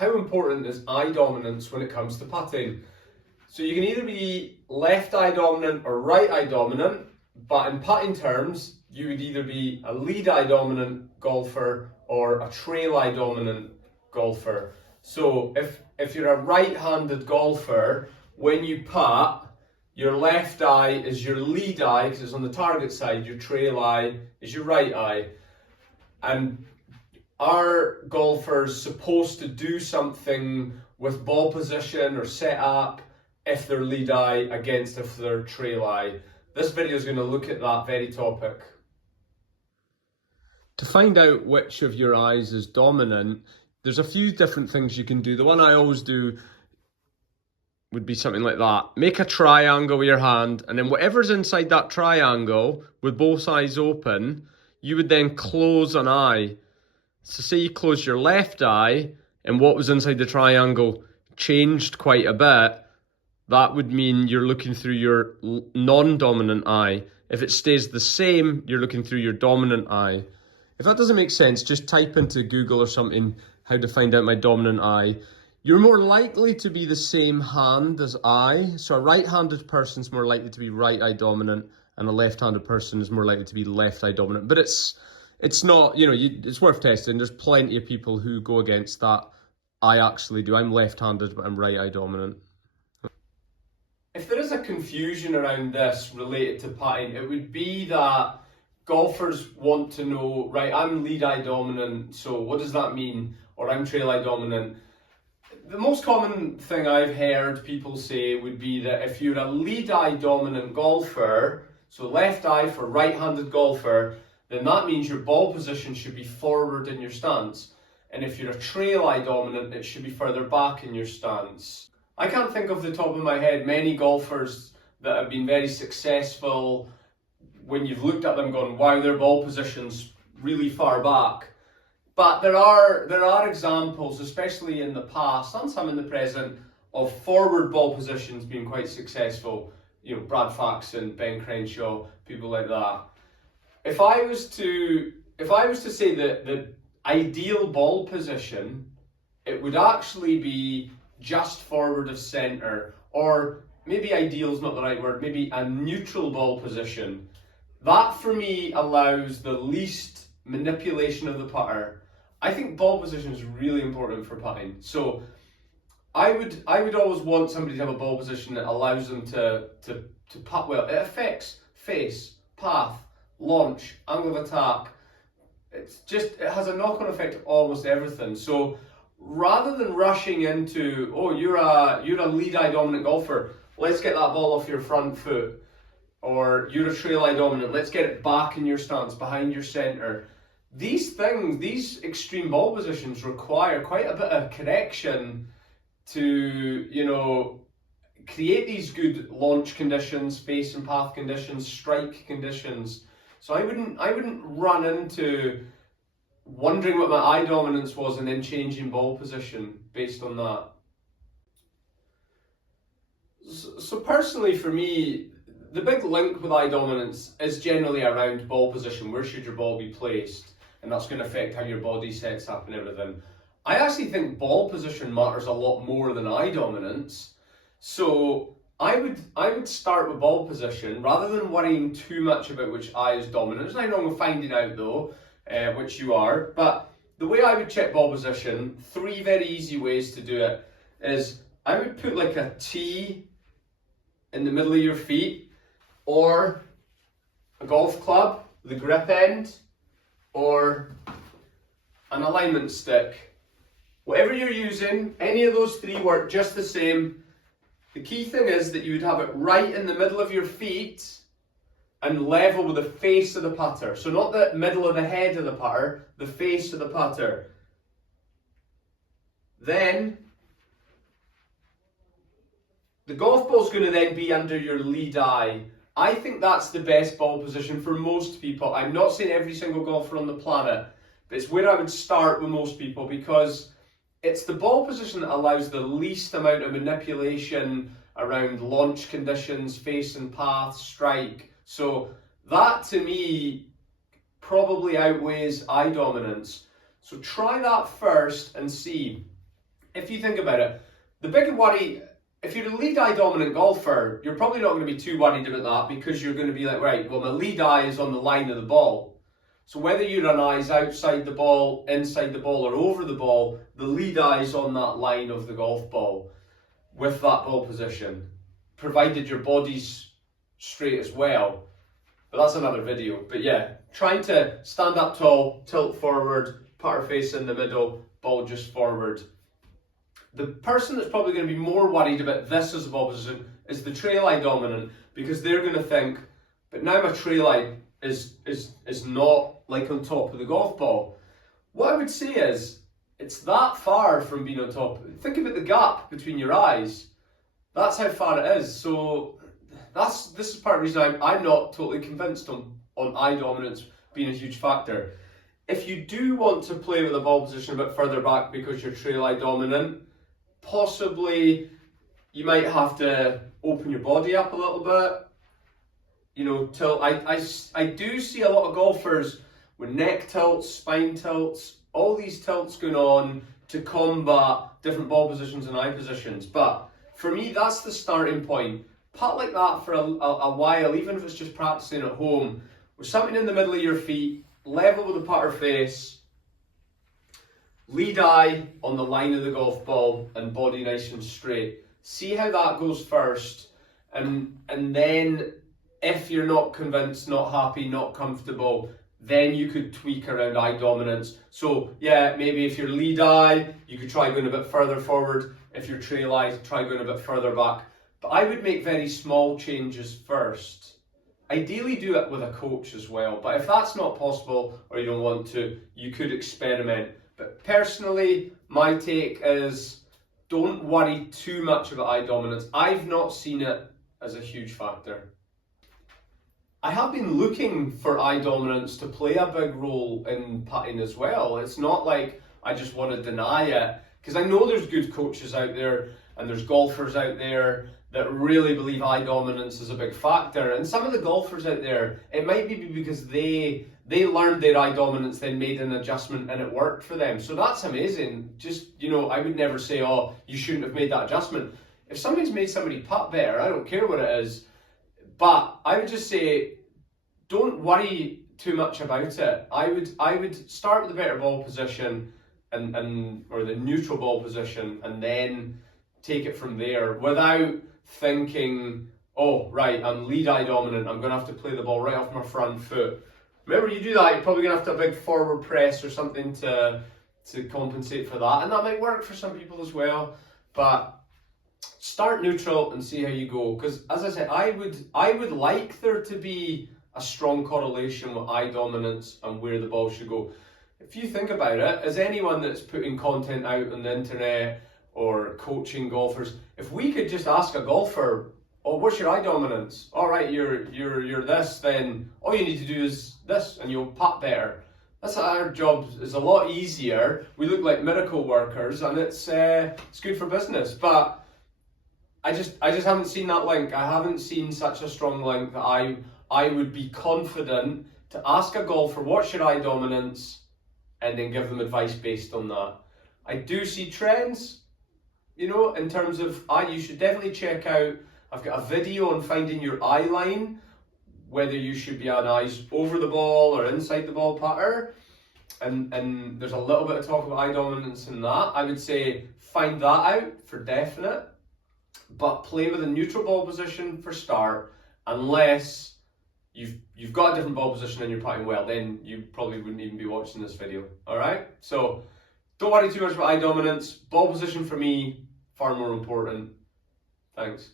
how important is eye dominance when it comes to putting? So you can either be left eye dominant or right eye dominant, but in putting terms, you would either be a lead eye dominant golfer or a trail eye dominant golfer. So if you're a right-handed golfer, when you putt, your left eye is your lead eye because it's on the target side, your trail eye is your right eye. And are golfers supposed to do something with ball position or setup if they're lead eye against if they're trail eye? This video is going to look at that very topic. To find out which of your eyes is dominant, there's a few different things you can do. The one I always do would be something like that. Make a triangle with your hand, and then whatever's inside that triangle, with both eyes open, you would then close an eye. So say you close your left eye, and what was inside the triangle changed quite a bit, that would mean you're looking through your non-dominant eye. If it stays the same, you're looking through your dominant eye. If that doesn't make sense, just type into Google or something how to find out my dominant eye. You're more likely to be the same hand as eye. So a right-handed person's more likely to be right eye dominant, and a left-handed person is more likely to be left eye dominant. But it's not, it's worth testing. There's plenty of people who go against that. I actually do. I'm left-handed, but I'm right eye dominant. If there is a confusion around this related to putting, it would be that golfers want to know, right, I'm lead eye dominant, so what does that mean? Or I'm trail eye dominant. The most common thing I've heard people say would be that if you're a lead eye dominant golfer, so left eye for right-handed golfer, then that means your ball position should be forward in your stance. And if you're a trail eye dominant, it should be further back in your stance. I can't think off the top of my head many golfers that have been very successful when you've looked at them going, wow, their ball position's really far back. But there are examples, especially in the past and some in the present, of forward ball positions being quite successful. Brad Faxon, Ben Crenshaw, people like that. If I was to say that the ideal ball position, it would actually be just forward of centre, or maybe ideal is not the right word, maybe a neutral ball position. That for me allows the least manipulation of the putter. I think ball position is really important for putting. So I would always want somebody to have a ball position that allows them to putt well. It affects face, path, launch, angle of attack. It has a knock-on effect to almost everything. So rather than rushing into, oh, you're a lead eye dominant golfer, let's get that ball off your front foot. Or you're a trail eye dominant, let's get it back in your stance, behind your centre. These extreme ball positions require quite a bit of correction to, create these good launch conditions, face and path conditions, strike conditions. So I wouldn't run into wondering what my eye dominance was and then changing ball position based on that. So personally for me, the big link with eye dominance is generally around ball position. Where should your ball be placed? And that's going to affect how your body sets up and everything. I actually think ball position matters a lot more than eye dominance. So I would start with ball position rather than worrying too much about which eye is dominant. There's nothing wrong with finding out though, which you are. But the way I would check ball position, 3 very easy ways to do it, is I would put like a T in the middle of your feet, or a golf club, the grip end, or an alignment stick. Whatever you're using, any of those 3 work just the same. The key thing is that you would have it right in the middle of your feet and level with the face of the putter. So not the middle of the head of the putter, the face of the putter. Then the golf ball's going to then be under your lead eye. I think that's the best ball position for most people. I'm not saying every single golfer on the planet, but it's where I would start with most people, because it's the ball position that allows the least amount of manipulation around launch conditions, face and path, strike. So that to me probably outweighs eye dominance. So try that first and see. if you think about it, the big worry, if you're a lead eye dominant golfer, you're probably not going to be too worried about that, because you're going to be like, right, well, my lead eye is on the line of the ball. So whether your eye's outside the ball, inside the ball, or over the ball, the lead eye is on that line of the golf ball with that ball position, provided your body's straight as well. But that's another video. But yeah, trying to stand up tall, tilt forward, putter face in the middle, ball just forward. The person that's probably going to be more worried about this as a ball position is the trail eye dominant, because they're going to think, but now my trail eye is not like on top of the golf ball. What I would say is, it's that far from being on top. Think about the gap between your eyes. That's how far it is. So this is part of the reason I'm not totally convinced on eye dominance being a huge factor. If you do want to play with the ball position a bit further back because you're trail eye dominant, possibly you might have to open your body up a little bit. You know, tilt. I do see a lot of golfers with neck tilts, spine tilts, all these tilts going on to combat different ball positions and eye positions. But for me, that's the starting point. Putt like that for a while, even if it's just practicing at home, with something in the middle of your feet, level with the putter face, lead eye on the line of the golf ball, and body nice and straight. See how that goes first, and then if you're not convinced, not happy, not comfortable, then you could tweak around eye dominance. So yeah, maybe if you're lead eye, you could try going a bit further forward. If you're trail eye, try going a bit further back. But I would make very small changes first. Ideally do it with a coach as well. But if that's not possible, or you don't want to, you could experiment. But personally, my take is, don't worry too much about eye dominance. I've not seen it as a huge factor. I have been looking for eye dominance to play a big role in putting as well. It's not like I just want to deny it, because I know there's good coaches out there and there's golfers out there that really believe eye dominance is a big factor. And some of the golfers out there, it might be because they learned their eye dominance, then made an adjustment and it worked for them. So that's amazing. Just, you know, I would never say, oh, you shouldn't have made that adjustment. If somebody's made somebody putt better, I don't care what it is. But I would just say, don't worry too much about it. I would start with the better ball position or the neutral ball position, and then take it from there without thinking, oh right, I'm lead eye dominant, I'm going to have to play the ball right off my front foot. Remember, you do that, you're probably going to have to have a big forward press or something to compensate for that, and that might work for some people as well. But start neutral and see how you go, because as I said, I would like there to be a strong correlation with eye dominance and where the ball should go. If you think about it, as anyone that's putting content out on the internet or coaching golfers, if we could just ask a golfer, oh, what's your eye dominance? All right, you're this, then all you need to do is this and you'll putt better. That's our job is a lot easier. We look like miracle workers, and it's good for business. But I just haven't seen that link. I haven't seen such a strong link that I would be confident to ask a golfer, what's your eye dominance, and then give them advice based on that. I do see trends, you know, in terms of you should definitely check out, I've got a video on finding your eye line, whether you should be an eyes over the ball or inside the ball putter. And there's a little bit of talk about eye dominance in that. I would say find that out for definite, but play with a neutral ball position for start, unless you've got a different ball position and you're putting well, then you probably wouldn't even be watching this video. Alright? So don't worry too much about eye dominance. Ball position for me, far more important. Thanks.